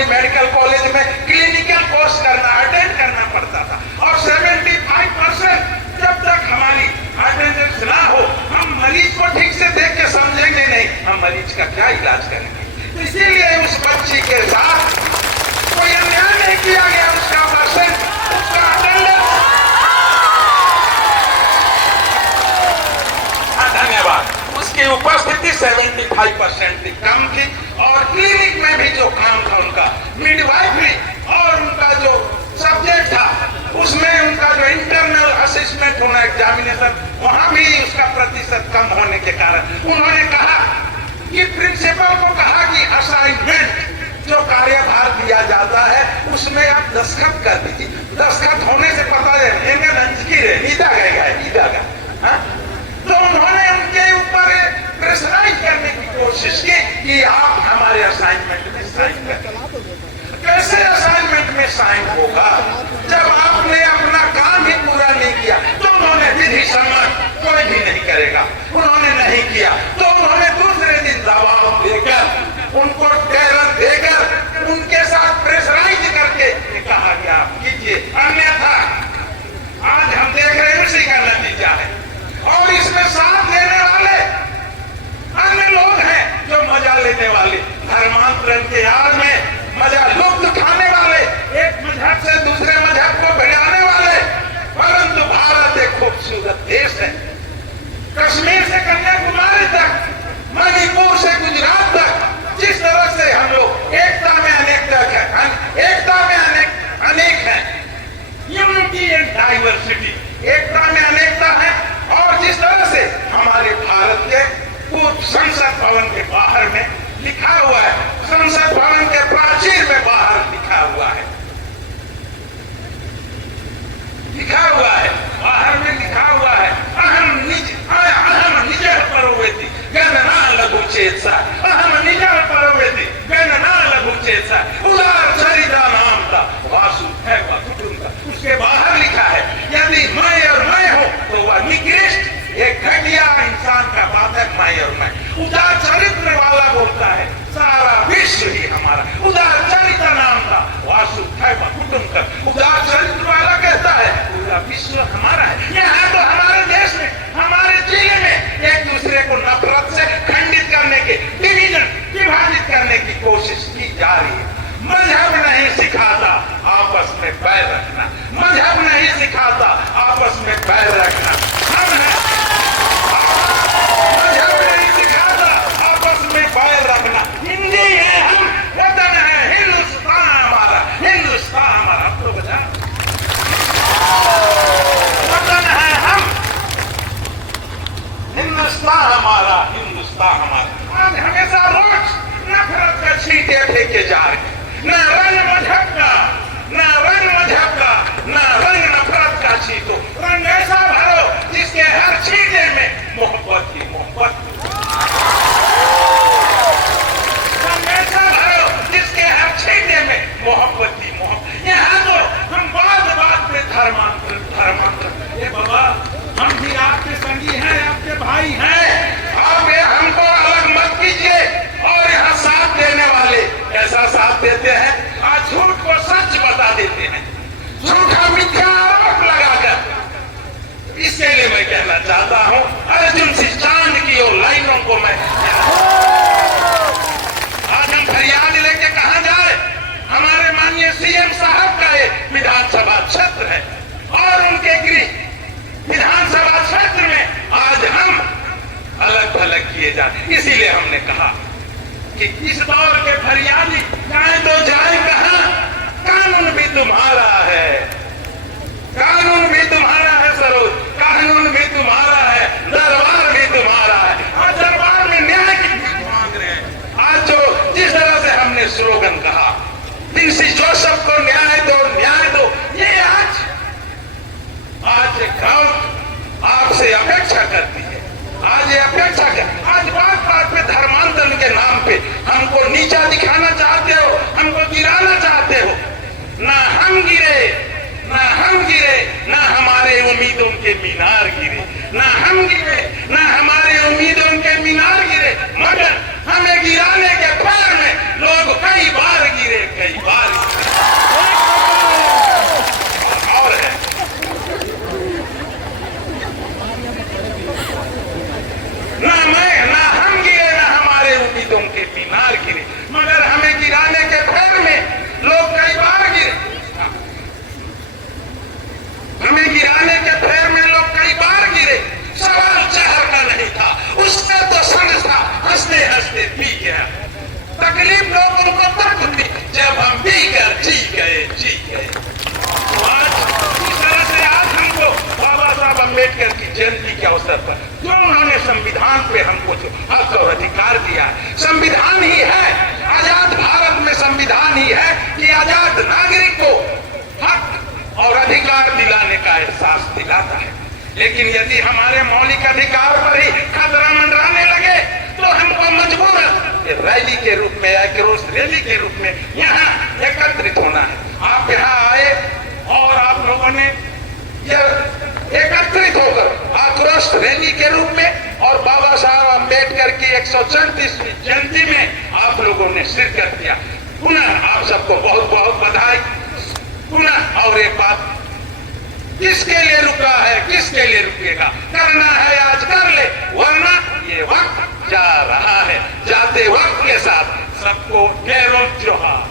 भी medical college में clinical course attend करना पड़ता था। और 75% जब तक हमारी अटेंडेंस ना हो हम मरीज को ठीक से देख के समझेंगे नहीं, हम मरीज का क्या इलाज करेंगे। इसीलिए उस बच्ची के साथ कोई अन्याय नहीं किया गया। उसका परसेंट, उसका अटेंडेंस, धन्यवाद, उसकी उपस्थिति 75% कम थी। और क्लिनिक में भी जो काम था उनका मिडवाइफरी और उनका जो सब्जेक्ट था उसमें उनका जो इंटरनल असेसमेंट होना एग्जामिनेशन, वहां भी उसका प्रतिशत कम होने के कारण उन्होंने कहा कि प्रिंसिपल को कहा कि असाइनमेंट जो कार्यभार दिया जाता है उसमें आप दस्तखत कर दीजिए। दस्तखत होने से पता है तो उन्होंने उनके ऊपर प्रेशराइज करने की कोशिश की कि आप हमारे असाइनमेंट में साइन करें। कैसे असाइनमेंट में साइन होगा जब आपने अपना काम ही पूरा नहीं किया। तो उन्होंने विधि सम्मत कोई भी नहीं करेगा, उन्होंने नहीं किया। तो उन्होंने दूसरे दिन दबाव देकर, उनको टेरर देकर, उनके साथ प्रेशराइज करके कहा कि आप कीजिए, अन्यथा आज हम देख रहे हैं उसी का नतीजा है। और इसमें साथ देने वाले अन्य लोग हैं जो मजा लेने वाले, धर्मांतरण के आड़ में मजा लुप्त उठाने वाले, एक मजहब से दूसरे मजहब को भिड़ाने वाले। परंतु भारत एक खूबसूरत देश है। कश्मीर से कन्याकुमारी तक, मणिपुर से गुजरात तक, जिस तरह से हम लोग एकता में अनेकता है, एकता में अनेक है, यूनिटी एंड डाइवर्सिटी, एकता में अनेकता है। और जिस तरह से हमारे भारत के पूर्व संसद भवन के बाहर में लिखा हुआ है, संसद भवन के प्राचीर में बाहर लिखा हुआ है, बाहर में लिखा हुआ है, अहम निजः परोवेति गणना लघु चेतसा, अहम निजः परोवेति गणना लघु चेतसा, उदार चरिता नाम था वासुदेव कुटुंब। उसके बाहर लिखा है यदि मैं और मैं हो तो वह निकृष्ट, एक घटिया इंसान का बात है मैं और मैं। उदार चरित्र वाला बोलता है सारा विश्व ही हमारा, उदार चरित्र नाम था वासुदेव कुटुंब। उदार चरित्र वाला कहता है पूरा विश्व हमारा है। यहाँ तो हमारे देश में, हमारे जिले में एक दूसरे को नफरत से खंडित करने के, विभाजित करने की कोशिश की जा रही है। मजहब नहीं सिखाता आपस में बैर रखना, मजहब नहीं सिखाता आपस में बैर रखना। हम हैं, मजहब नहीं सिखाता आपस में बैर रखना। हिंदी है हम, वतन है हिंदुस्तान हमारा, हिंदुस्तान हमारा। अब तो बजा, वतन है हम, हिंदुस्तान हमारा, हिंदुस्तान हमारा। आज हमेशा रोज नफरत का छींटे फेंके जा रहे हैं, न रंग मजहब का, न रंग मजहब का, न रंग नफरत का छींटो। रंग ऐसा भरो जिसके हर छींटे में मोहब्बत ही मोहब्बत, रंग ऐसा भरो जिसके हर छींटे में मोहब्बत ही मोहब्बत। यहाँ तो हम बात पे धर्मांतरण। ये बाबा हम भी आपके संगी हैं, आपके भाई हैं, आप हमको अलग मत कीजिए। और यहाँ साथ देने वाले ऐसा साथ देते हैं, आज झूठ को सच बता देते हैं, झूठा मिथ्या आरोप लगाकर। इसके लिए मैं कहना चाहता हूं अर्जुन से चांद की ओर लाइनों को मैं, आज हम फरियाद लेके कहां जा रहे? हमारे माननीय सीएम साहब का ये विधानसभा क्षेत्र है और उनके गृह विधानसभा क्षेत्र में आज हम अलग थलग किए जाते। इसीलिए हमने कहा कि इस दौर के फरियादी जाए तो जाए कहां, कानून भी तुम्हारा है, कानून भी तुम्हारा है सरोज, कानून भी तुम्हारा है, दरबार भी तुम्हारा है। और दरबार में न्याय की मांग रहे हैं। आज जो जिस तरह से हमने स्लोगन कहा प्रिंसी जोसेफ को न्याय दो, न्याय दो, ये आज गांव आपसे अपेक्षा करती है। आज ये अपेक्षा कर, आज बात पे धर्मांतरण के नाम पे हमको नीचा दिखाना चाहते हो, हमको गिराना चाहते हो। ना हम गिरे, ना हम गिरे, ना हमारे उम्मीदों के मीनार गिरे, ना हम गिरे, ना हमारे उम्मीदों के मीनार गिरे, मगर हमें गिराने के पैर में लोग कई बार गिरे, कई हंसते हंसते पी गया। तकलीफ लोगों को तब होती जब हम पीकर जी गए। तो आज इस तरह से आज हमको बाबा साहब अम्बेडकर की जयंती के अवसर पर जो उन्होंने संविधान पे हमको जो हक और अधिकार दिया है, संविधान ही है, आजाद भारत में संविधान ही है कि आजाद नागरिक को हक और अधिकार दिलाने का एहसास दिलाता है। लेकिन यदि हमारे मौलिक अधिकार पर ही खतरा मंडराने लगे तो हमको मजबूरन रैली के रूप में, आक्रोश रैली के रूप में यहाँ एकत्रित होना है। आप यहाँ आए और आप लोगों ने एकत्रित होकर आक्रोश रैली के रूप में और बाबा साहब अम्बेडकर की 134वीं जयंती में आप लोगों ने शिरकत किया। पुनः आप सबको बहुत बहुत बधाई। पुनः और एक बात, किसके लिए रुका है, किसके लिए रुकेगा? करना है आज कर ले, वरना ये वक्त जा रहा है। जाते वक्त के साथ सबको ढेरों जोहार।